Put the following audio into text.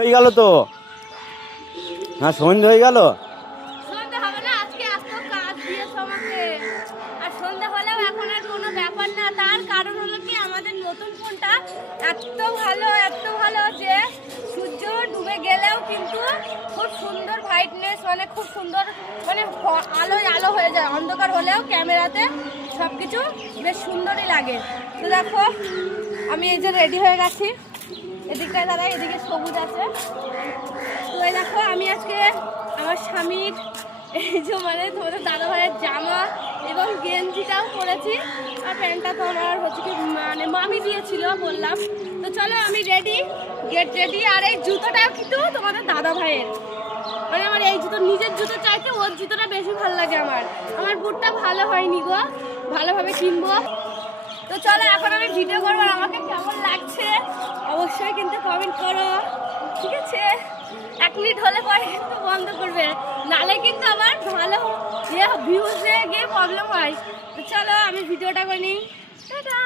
হয়ে গেল তো? হ্যাঁ সন্ধে হয়ে গেল? এত ভালো এত ভালো যে সূর্য ডুবে গেলেও কিন্তু খুব সুন্দর ব্রাইটনেস মানে খুব সুন্দর মানে আলোয় আলো হয়ে যায়। অন্ধকার হলেও ক্যামেরাতে সব কিছু বেশ সুন্দরই লাগে। তো দেখো, আমি এই যে রেডি হয়ে গেছি। এদিকটায় দাদা এদিকে সবুজ আছে। তো এই দেখো, আমি আজকে আমার স্বামীর এই যে মানে তোমাদের দাদা ভাইয়ের জামা এবং গেঞ্জিটাও পরেছি, আর প্যান্টটা তো আমার হচ্ছে কি মানে মামি দিয়েছিল বললাম। তো চলো, আমি রেডি গেট রেডি আর এই জুতোটাও কিন্তু তোমাদের দাদা ভাইয়ের মানে আমার এই জুতো, নিজের জুতো চাইতে ওর জুতোটা বেশি ভালো লাগে আমার। আমার বুটটা ভালো হয়নি গো, ভালোভাবে কিনবো। তো চলো, এখন আমি ভিডিও করব আমাকে কিন্তু কমেন্ট করো, ঠিক আছে? এক মিনিট হলে পরে কিন্তু বন্ধ করবে। নালে কিন্তু আমার ভালো ইয়ে ভিউজে গিয়ে প্রবলেম হয়। তো চলো, আমি ভিডিওটা করে নিই। টাটা!